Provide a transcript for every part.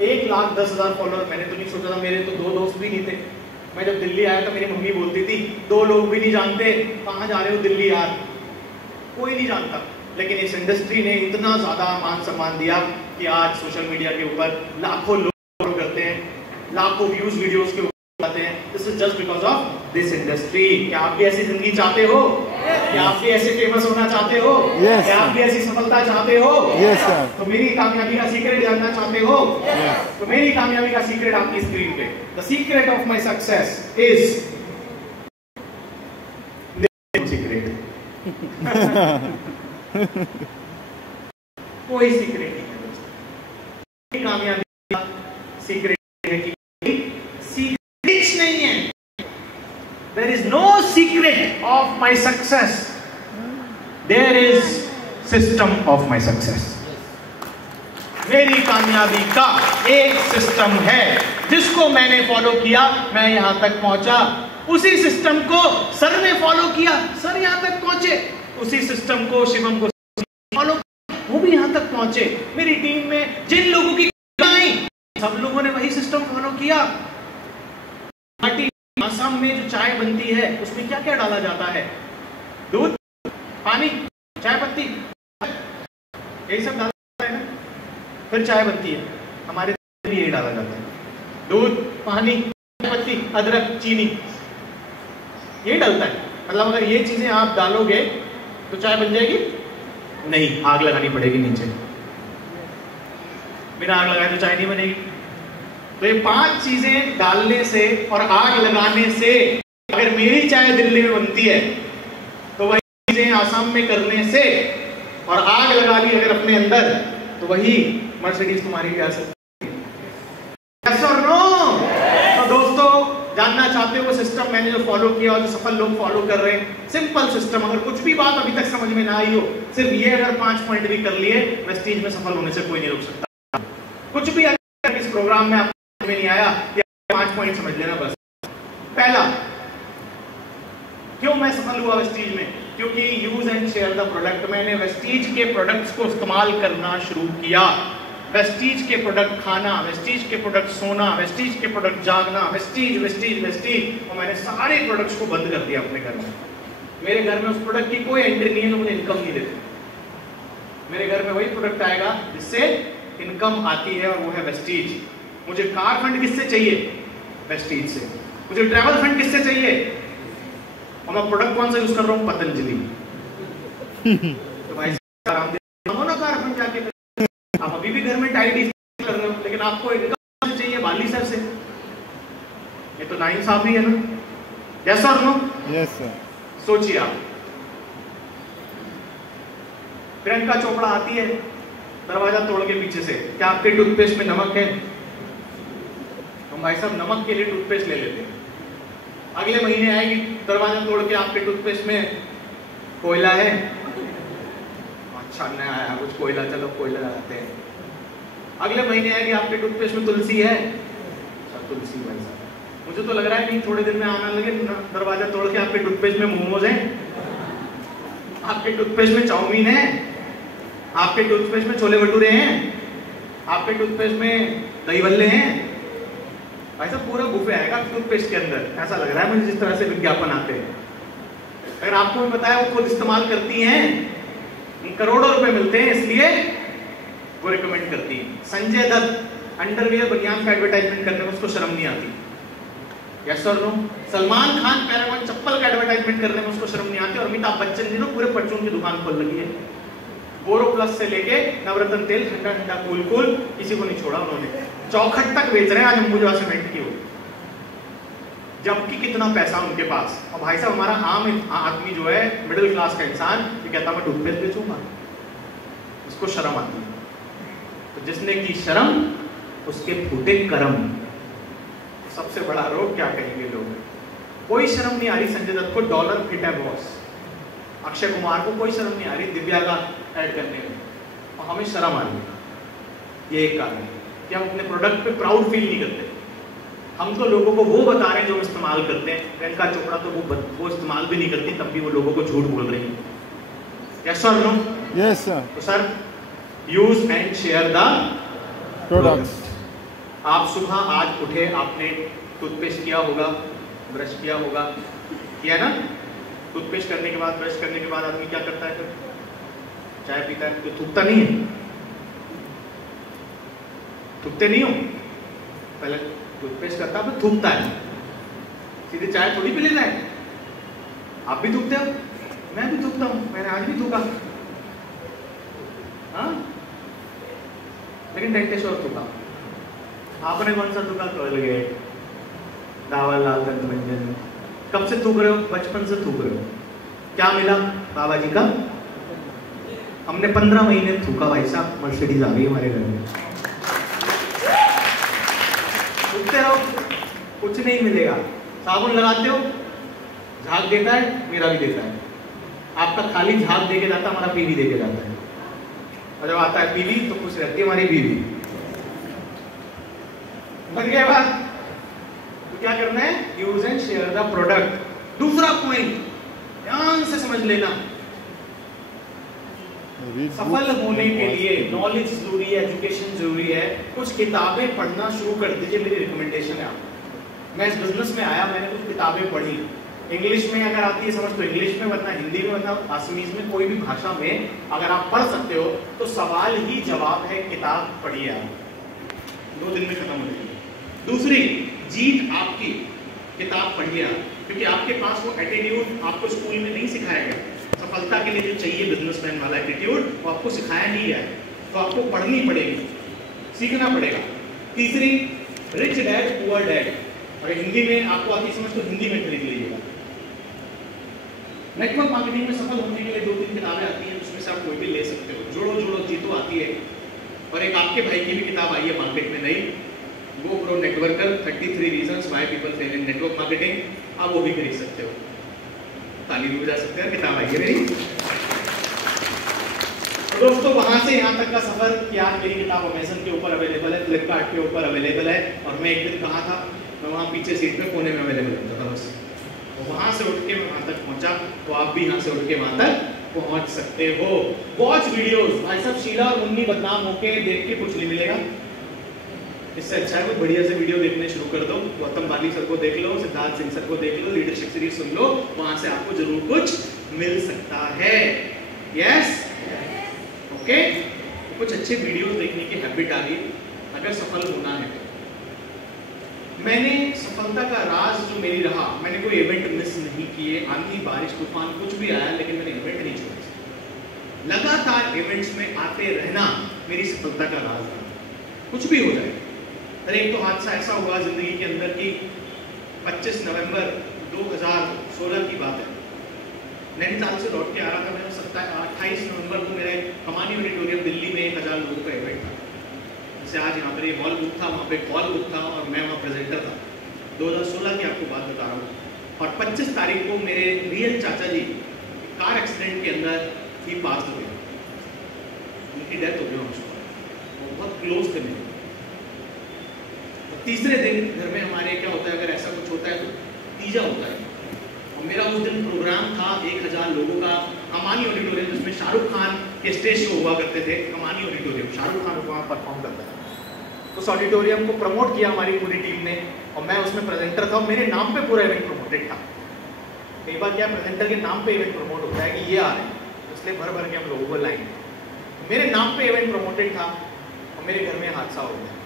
1,10,000 follower. मैंने तो नहीं सोचा था, मेरे तो 2 दोस्त भी नहीं थे। मैं जब दिल्ली आया तो मेरी मम्मी बोलती थी 2 लोग भी नहीं जानते कहाँ जा रहे हो दिल्ली यार, कोई नहीं जानता। लेकिन इस इंडस्ट्री ने इतना ज्यादा मान सम्मान दिया कि आज सोशल मीडिया के ऊपर लाखों लोग फॉलो करते हैं, लाखों व्यूज वीडियोस के ऊपर आते हैं। This is just because of this industry. क्या आप भी ऐसी जिंदगी चाहते हो? क्या आप भी ऐसे फेमस होना चाहते हो? क्या आप भी ऐसी सफलता चाहते हो? तो मेरी कामयाबी का सीक्रेट जानना चाहते हो? तो मेरी कामयाबी का सीक्रेट आपकी स्क्रीन पे। The secret of my success is secret. कोई सीक्रेट नहीं है। कामयाबी का सीक्रेट है कि सीक्रेट नहीं है। There is no secret of my success. There is system of my success. मेरी कामयाबी का एक सिस्टम है जिसको मैंने फॉलो किया, मैं यहां तक पहुंचा। उसी सिस्टम को सर ने फॉलो किया, सर यहां तक पहुंचे। उसी सिस्टम को शिवम को फॉलो, वो भी यहां तक पहुंचे। मेरी टीम में जिन लोगों की सब लोगों ने वही सिस्टम फॉलो किया। आसाम में जो चाय बनती है उसमें क्या क्या डाला जाता है? दूध, पानी, चाय पत्ती, यही सब डाला जाता है ना, फिर चाय बनती है। हमारे भी यही डाला जाता है, दूध, पानी, चाय पत्ती, अदरक, चीनी, यही डलता है। मतलब अगर ये चीजें आप डालोगे तो चाय बन जाएगी? नहीं, आग लगानी पड़ेगी नीचे। बिना आग लगाए तो चाय नहीं बनेगी। तो ये 5 चीजें डालने से और आग लगाने से, अगर मेरी चाय दिल्ली में बनती है तो वही चीजें आसाम में करने से और आग लगा दी अगर अपने अंदर, तो वही मर्सिडीज तुम्हारी भी आ सकती है। Yes or no? तो दोस्तों, जानना चाहते हो वो सिस्टम मैंने जो फॉलो किया और जो सफल लोग फॉलो कर रहे हैं? Simple system. अगर कुछ भी बात अभी तक समझ में ना आई हो, सिर्फ ये अगर 5 पॉइंट भी कर लिए, वेस्टीज में सफल होने से कोई नहीं रोक सकता। कुछ भी अगर इस प्रोग्राम में आपको में नहीं आया, या 5 पॉइंट समझ लेना बस। पहला, क्यों मैं सफल हुआ वेस्टीज में? क्योंकि use and share the product. मैंने वेस्टीज के प्रोडक्ट्स को इस्तेमाल करना शुरू किया। वेस्टीज के प्रोडक्ट खाना, वेस्टीज के प्रोडक्ट सोना, वेस्टीज के प्रोडक्ट जागना, वेस्टीज वेस्टीज वेस्टीज। और मैंने सारे प्रोडक्ट्स को बंद कर दिया अपने घर में। मेरे घर में उस प्रोडक्ट की कोई एंट्री नहीं है जो मुझे इनकम नहीं देते। मेरे घर में वही प्रोडक्ट आएगा जिससे इनकम आती है, और वो है वेस्टीज। मुझे कार फंड किससे चाहिए? वेस्टीज से। मुझे ट्रैवल फंड किससे चाहिए? और मैं प्रोडक्ट कौन सा यूज कर रहा हूं? पतंजलि। तो भाई आराम दे ना कार फंड जाके। आप अभी भी घर में टाइडी कर रहे हो, लेकिन आपको इनकम चाहिए बाली सर से। ये तो नाइंसाफी है ना? यस और नो? Yes sir. सोचिए आप, प्रियंका चोपड़ा आती है दरवाजा तोड़ के पीछे से, क्या आपके टूथपेस्ट में नमक है? हम भाई साहब नमक के लिए टूथपेस्ट ले लेते हैं। अगले महीने आएगी दरवाजा तोड़ के, आपके टूथपेस्ट में कोयला है। अच्छा नहीं आया कुछ कोयला, चलो कोयला लगाते हैं। अगले महीने आएगी आपके टूथपेस्ट में तुलसी है। अच्छा तुलसी भाई साहब, मुझे तो लग रहा है कि थोड़े दिन में आना लगे दरवाजा तोड़ के आपके टूथपेस्ट में मोमोज है, आपके टूथपेस्ट में चाउमीन है, आपके टूथपेस्ट में छोले भटूरे हैं, आपके टूथपेस्ट में दही भल्ले हैं। भाई साहब पूरा बुफे आएगा टूथपेस्ट के अंदर, ऐसा लग रहा है मुझे जिस तरह से विज्ञापन आते हैं। अगर आपको भी बताया वो खुद इस्तेमाल करती हैं, करोड़ों रुपए मिलते हैं, इसलिए वो रिकमेंड करती है। संजय दत्त अंडरवियर बनियान का एडवर्टाइजमेंट करने में उसको शर्म नहीं आती। यस और नो? सलमान खान पैरागॉन चप्पल का एडवर्टाइजमेंट करने में उसको शर्म नहीं आती। और अमिताभ बच्चन जी ने पूरे परचून की दुकान खोल लगी है। बोरो प्लस से लेके नवरत्न तेल, ठंडा ठंडा कूल कूल, किसी को नहीं छोड़ा उन्होंने। चौखट तक बेच रहे हैं आज अंबुजा सीमेंट की वो, जबकि कितना पैसा उनके पास। और भाई साहब हमारा आम आदमी जो है, मिडिल क्लास का इंसान, ये कहता मैं टूथपेस्ट बेचूंगा, इसको शर्म आती है। तो जिसने की शर्म उसके फूटे कर्म। सबसे बड़ा रोग क्या कहेंगे लोग? कोई शर्म नहीं आ रही संजय दत्त को डॉलर फिट है बॉस, अक्षय कुमार को कोई शर्म नहीं आ रही दिव्या का ऐड करने में, और हमें शर्म आ रही है। ये एक कारण है कि हम अपने प्रोडक्ट पे प्राउड फील नहीं करते। हम तो लोगों को वो बता रहे हैं जो हम इस्तेमाल करते हैं। प्रियंका चोपड़ा तो वो इस्तेमाल भी नहीं करती, तब भी वो लोगों को झूठ बोल रही है। यस और नो? Yes sir. तो sir use and share the products. आप सुबह आज उठे, आपने टूथपेस्ट किया होगा, ब्रश किया होगा, किया ना? टूथपेस्ट करने के बाद, ब्रश करने के बाद आदमी क्या करता है? फिर चाय पीता है। तो थूकता नहीं है? थूकते नहीं हो? पहले टूथपेस्ट करता है फिर थूकता है, सीधे चाय थोड़ी पी लेता है। आप भी थूकते हो, मैं भी थूकता हूं, मैंने आज भी थूका। हाँ, लेकिन डेंटेश्वर थूका। आपने कौन सा थूका? कोलगेट, डाबर लाल दंत मंजन। कब से थूक रहे हो? बचपन से थूक रहे हो। क्या मिला बाबा जी का? हमने 15 महीने थूका भाई साहब, मर्सिडीज आ गई हमारे घर में। थूकते रहो, कुछ नहीं मिलेगा। साबुन लगाते हो, झाग देता है, मेरा भी देता है। आपका खाली झाग देके जाता है, हमारा बीवी देके जाता है। और जब आता है बीवी तो खुश रहती है हमारी बीवी। बन गया बात? तो क्या करना है? Use and share the product. दूसरा पॉइंट ध्यान से समझ लेना, सफल होने के लिए नॉलेज जरूरी है, एजुकेशन जरूरी है। कुछ किताबें पढ़ना शुरू कर दीजिए, मेरी रिकमेंडेशन है आपको। मैं इस बिजनेस में आया, मैंने कुछ किताबें पढ़ी। इंग्लिश में अगर आती है समझ तो इंग्लिश में, वरना हिंदी में, वरना असमीज में, कोई भी भाषा में अगर आप पढ़ सकते हो तो सवाल ही जवाब है, किताब पढ़िए आप, 2 दिन में खत्म हो जाएगी। दूसरी जीत आपकी, किताब पढ़िए आप, क्योंकि आपके पास वो एटीट्यूड आपको स्कूल में नहीं सिखाया गया। सफलता के लिए जो चाहिए बिजनेसमैन वाला एटीट्यूड, वो आपको सिखाया नहीं गया, तो आपको पढ़नी पड़ेगी, सीखना पड़ेगा। तीसरी रिच डैड पुअर डैड, अगर हिंदी में आपको आती समझ तो हिंदी में खरीद लीजिएगा। नेटवर्क मार्केटिंग में सफल होने के लिए 2-3 किताबें आती हैं, उसमें से आप कोई भी ले सकते हो। जोड़ो जोड़ो जीतो आती है, और एक आपके भाई की भी किताब आई है मार्केट में नई, go pro networker 33 reasons why people fail in network marketing. आप वो भी खरीद सकते हो, ताली भी बजा सकते हैं, किताब आई है मेरी। तो दोस्तों वहां से यहाँ तक का सफर कि आज मेरी किताब अमेज़न के ऊपर अवेलेबल है, फ्लिपकार्ट के ऊपर अवेलेबल है, और मैं एक दिन कहाँ था, मैं वहाँ पीछे सीट पे कोने में अवेलेबल होता था बस। तो वहां से उठ के मैं वहां तक पहुंचा, तो आप भी यहाँ से उठ के वहां तक पहुंच सकते हो। Watch videos. भाई साहब शीला और मुन्नी बदनाम होके देख के कुछ नहीं मिलेगा, इससे अच्छा है कोई बढ़िया से वीडियो देखने शुरू कर दो। गौतम बाली सर को देख लो, सिद्धार्थ सिंह सर को देख लो, लीडरशिप सीरीज सुन लो, वहां से आपको जरूर कुछ मिल सकता है। Yes, okay. कुछ अच्छे वीडियोस देखने की हैबिट आ गई अगर सफल होना है। मैंने सफलता का राज जो मेरी रहा, मैंने कोई इवेंट मिस नहीं किए, आंधी बारिश तूफान कुछ भी आया, लेकिन मैंने इवेंट नहीं छोड़ा। लगातार इवेंट्स में आते रहना मेरी सफलता का राज रहा, कुछ भी हो जाए। अरे एक तो हादसा ऐसा हुआ जिंदगी के अंदर की 25 नवंबर 2016 की बात है, नैनीताल से लौट के आ रहा था मैं। 28 नवंबर को मेरे कमानी ऑडिटोरियम दिल्ली में 1000 लोगों का इवेंट था। जैसे आज यहाँ पर ये हॉल बुक था, वहाँ पे हॉल बुक था, और मैं वहाँ प्रेजेंटर था। 2016 की आपको बात बता रहा हूँ। और 25 तारीख को मेरे रियल चाचा जी कार एक्सीडेंट के अंदर ही पास हो गए, उनकी डेथ हो गई हॉस्पिटल। वो बहुत क्लोज थे मेरे। तीसरे दिन घर में हमारे क्या होता है, अगर ऐसा कुछ होता है तो तीजा होता है, और मेरा उस दिन प्रोग्राम था 1000 लोगों का, कमानी ऑडिटोरियम, जिसमें शाहरुख खान के स्टेज शो हुआ करते थे। कमानी ऑडिटोरियम, शाहरुख खान वहाँ परफॉर्म करता था। उस ऑडिटोरियम को प्रमोट किया हमारी पूरी टीम ने, और मैं उसमें प्रेजेंटर था, और मेरे नाम पे पूरा इवेंट प्रमोटेड था। कई बार क्या प्रेजेंटर के नाम पे इवेंट प्रमोट होता है कि ये आ रहे हैं, इसलिए भर भर के हम लोगों को लाएंगे। मेरे नाम पे इवेंट प्रमोटेड था, और मेरे घर में हादसा हो गया।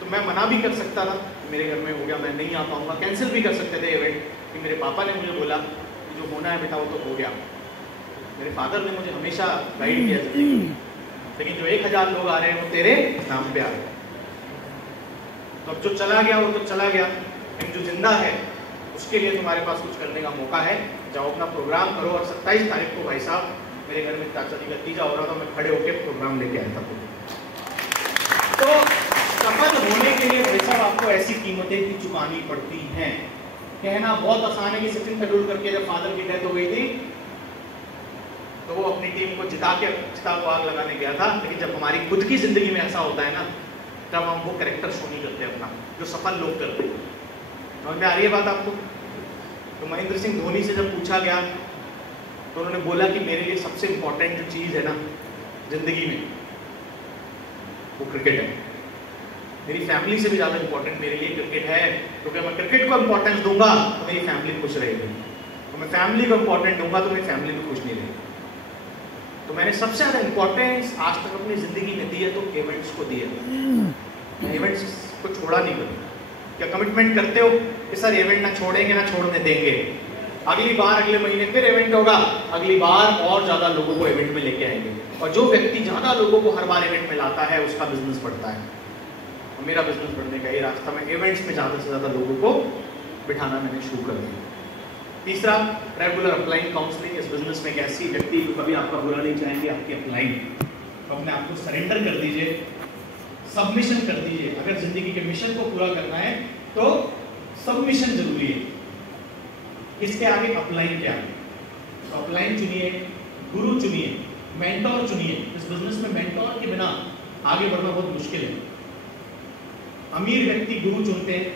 तो मैं मना भी कर सकता था, मेरे घर में हो गया, मैं नहीं आ पाऊंगा, कैंसिल भी कर सकते थे इवेंट, कि मेरे पापा ने मुझे बोला कि जो होना है बेटा वो तो हो गया। मेरे फादर ने मुझे हमेशा गाइड किया, लेकिन जो 1000 लोग आ रहे हैं वो तेरे नाम पे आ रहे हैं। तो अब जो चला गया वो तो चला गया, लेकिन जो जिंदा है उसके लिए तुम्हारे पास कुछ करने का मौका है। जाओ अपना प्रोग्राम करो। और 27 तारीख को भाई साहब मेरे घर में चाचा जी का तीजा हो रहा था, मैं खड़े होकर प्रोग्राम लेके आया था। तो सफल होने के लिए भाई साहब आपको ऐसी कीमतें भी चुकानी पड़ती हैं। कहना बहुत आसान है कि सचिन तेंदुलकर के जब फादर की डेथ हो गई थी तो वो अपनी टीम को जिता को आग लगाने गया था, लेकिन जब हमारी खुद की जिंदगी में ऐसा होता है ना, तब हम वो कैरेक्टर शो नहीं करते अपना, जो सफल लोग करते हैं। समझ में आ रही है बात आपको? तो महेंद्र सिंह धोनी से जब पूछा गया तो उन्होंने बोला कि मेरे लिए सबसे इंपॉर्टेंट जो चीज़ है ना जिंदगी में, वो क्रिकेट है। मेरी फैमिली से भी ज़्यादा इंपॉर्टेंट मेरे लिए क्रिकेट है, क्योंकि मैं क्रिकेट को इंपॉर्टेंस दूंगा तो मेरी फैमिली खुश रहेगी, तो मैं फैमिली को इंपॉर्टेंट दूंगा तो मेरी फैमिली भी खुश नहीं रहेगी। तो मैंने सबसे ज़्यादा इंपॉर्टेंस आज तक अपनी ज़िंदगी में दी है तो इवेंट्स को दी है। मैं इवेंट्स को छोड़ा नहीं करूँ। क्या कमिटमेंट करते हो कि सर इवेंट ना छोड़ेंगे ना छोड़ने देंगे, अगली बार अगले महीने फिर इवेंट होगा, अगली बार और ज़्यादा लोगों को इवेंट में लेके आएंगे, और जो व्यक्ति ज़्यादा लोगों को हर बार इवेंट में लाता है उसका बिजनेस बढ़ता है। और मेरा बिजनेस बढ़ने का ये रास्ता, मैं इवेंट्स में ज़्यादा से ज़्यादा लोगों को बिठाना मैंने शुरू कर दिया। तीसरा, रेगुलर अपलाइन काउंसलिंग। इस बिजनेस में एक ऐसी व्यक्ति को कभी आपका बुरा नहीं चाहेंगे, आपके अपलाइन, तो अपने आप को सरेंडर कर दीजिए, सबमिशन कर दीजिए। अगर जिंदगी के मिशन को पूरा करना है तो सबमिशन जरूरी है। इसके आगे अपलाइन क्या है, तो अपलाइन चुनिए, गुरु चुनिए, मेंटोर चुनिए। इस बिजनेस में मेंटोर के बिना आगे बढ़ना बहुत मुश्किल है। अमीर व्यक्ति गुरु चुनते हैं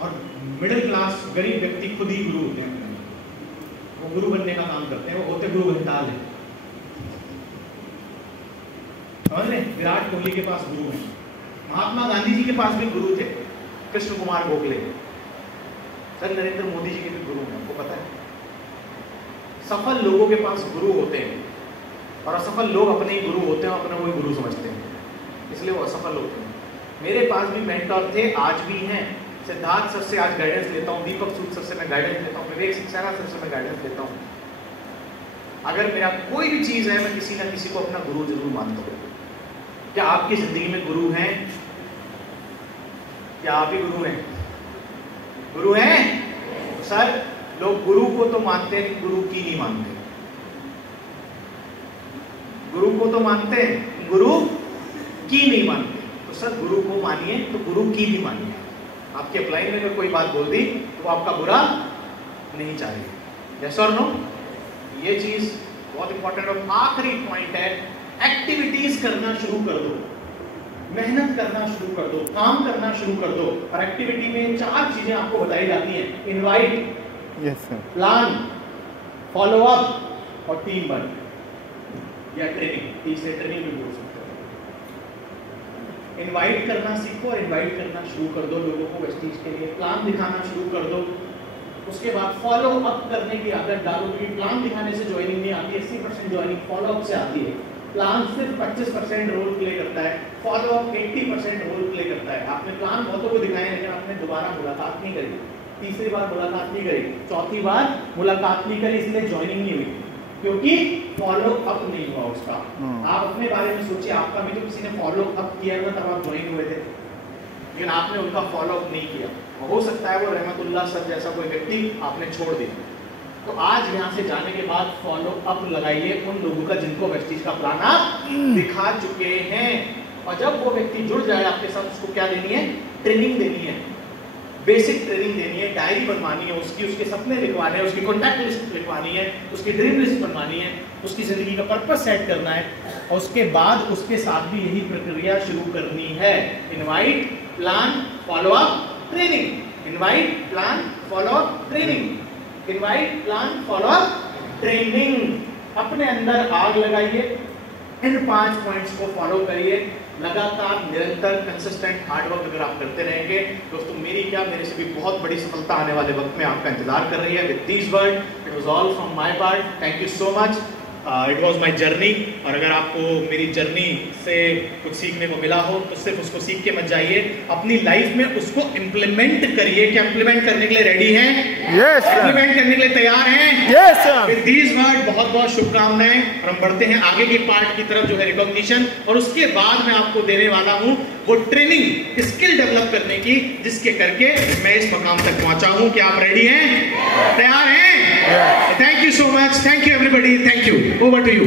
और मिडिल क्लास गरीब व्यक्ति खुद ही गुरु होते हैं। वो गुरु बनने का काम करते हैं, वो होते गुरु घंटाल है। समझ रहे? विराट कोहली के पास गुरु है, महात्मा गांधी जी के पास भी गुरु थे, कृष्ण कुमार गोखले, सर नरेंद्र मोदी जी के भी गुरु हैं, आपको पता है। सफल लोगों के पास गुरु होते हैं और असफल लोग अपने ही गुरु होते हैं, अपना वही गुरु समझते हैं, इसलिए वो असफल होते हैं। मेरे पास भी मेंटर थे, आज भी हैं। सिद्धार्थ सर से आज गाइडेंस लेता हूँ, दीपक सूद सर से मैं गाइडेंस लेता हूँ, विवेक सक्सेना सर से मैं गाइडेंस लेता हूँ। अगर मेरा कोई भी चीज़ है, मैं किसी ना किसी को अपना गुरु जरूर मानता हूँ। क्या आपकी जिंदगी में गुरु हैं? क्या आप ही गुरु हैं? गुरु हैं? सर लोग गुरु को तो मानते हैं, गुरु की नहीं मानते। गुरु को तो मानते हैं, गुरु की नहीं मानते। तो सर गुरु को मानिए तो गुरु की भी मानिए। आपके अपलाइन में अगर कोई बात बोल दी तो वो आपका बुरा नहीं चाहिए। यस और नो? ये चीज बहुत इंपॉर्टेंट। और आखिरी पॉइंट है, एक्टिविटीज करना शुरू कर दो, मेहनत करना शुरू कर दो, काम करना शुरू कर दो। और एक्टिविटी में 4 चीजें आपको बताई जाती हैं: इनवाइट, प्लान, फॉलो अप और टीम वर्क या ट्रेनिंग। तीसरे ट्रेनिंग भी बोल सकते हो। इनवाइट करना सीखो और इनवाइट करना शुरू कर दो लोगों को वेस्टीज के लिए। प्लान दिखाना शुरू कर दो, उसके बाद फॉलो अप करने की आदत डालो, क्योंकि प्लान दिखाने से ज्वाइनिंग नहीं आती। 80% ज्वाइनिंग फॉलो अप से आती है। प्लान सिर्फ 25% रोल प्ले करता है, फॉलो अप 80% रोल प्ले करता है। आपने प्लान बहुतों को दिखाया लेकिन आपने दोबारा मुलाकात नहीं करी, तीसरी बार मुलाकात नहीं करी, चौथी बार मुलाकात नहीं करी, इसलिए ज्वाइनिंग नहीं हुई, क्योंकि फॉलो अप नहीं हुआ उसका। आप अपने बारे में सोचिए, आपका भी तो किसी ने फॉलो अप किया था तब आप ज्वाइन हुए थे, लेकिन आपने उनका फॉलो अप नहीं किया। हो सकता है वो रहमतुल्लाह सर जैसा कोई व्यक्ति आपने छोड़ दिया। तो आज यहाँ से जाने के बाद फॉलो अप लगाइए उन लोगों का जिनको वेस्टीज का प्लान आप दिखा चुके हैं। और जब वो व्यक्ति जुड़ जाए आपके साथ, उसको क्या देनी है? ट्रेनिंग देनी है, बेसिक ट्रेनिंग देनी है, डायरी बनवानी है उसकी, उसके सपने लिखवाने हैं, उसकी कॉन्टैक्ट लिस्ट लिखवानी है, उसकी ड्रीम लिस्ट बनवानी है, उसकी जिंदगी का पर्पस सेट करना है। और उसके बाद उसके साथ भी यही प्रक्रिया शुरू करनी है: invite, plan, follow up, training. Invite, plan, follow up, training. Invite, plan, follow up, training. अपने अंदर आग लगाइए, इन 5 पॉइंट्स को फॉलो करिए, लगातार निरंतर कंसिस्टेंट हार्डवर्क अगर आप करते रहेंगे दोस्तों, मेरी क्या, मेरे से भी बहुत बड़ी सफलता आने वाले वक्त में आपका इंतजार कर रही है। With these word, it was all from my part. Thank you so much. It was my journey. और अगर आपको मेरी जर्नी से कुछ सीखने को मिला हो तो सिर्फ उसको सीख के मत जाइए, अपनी लाइफ में उसको इम्प्लीमेंट करिए। क्या इम्प्लीमेंट करने के लिए रेडी हैं? यस। इम्प्लीमेंट करने के लिए तैयार हैं? Yes sir. With these word, बहुत बहुत शुभकामनाएं। और हम बढ़ते हैं आगे के पार्ट की तरफ, जो है रिकॉग्निशन। और उसके बाद मैं आपको देने वाला हूं वो ट्रेनिंग, स्किल डेवलप करने की, जिसके करके मैं इस मकाम तक पहुंचा हूं। क्या आप रेडी हैं? तैयार हैं? Thank you so much. Thank you everybody. Thank you. Over to you.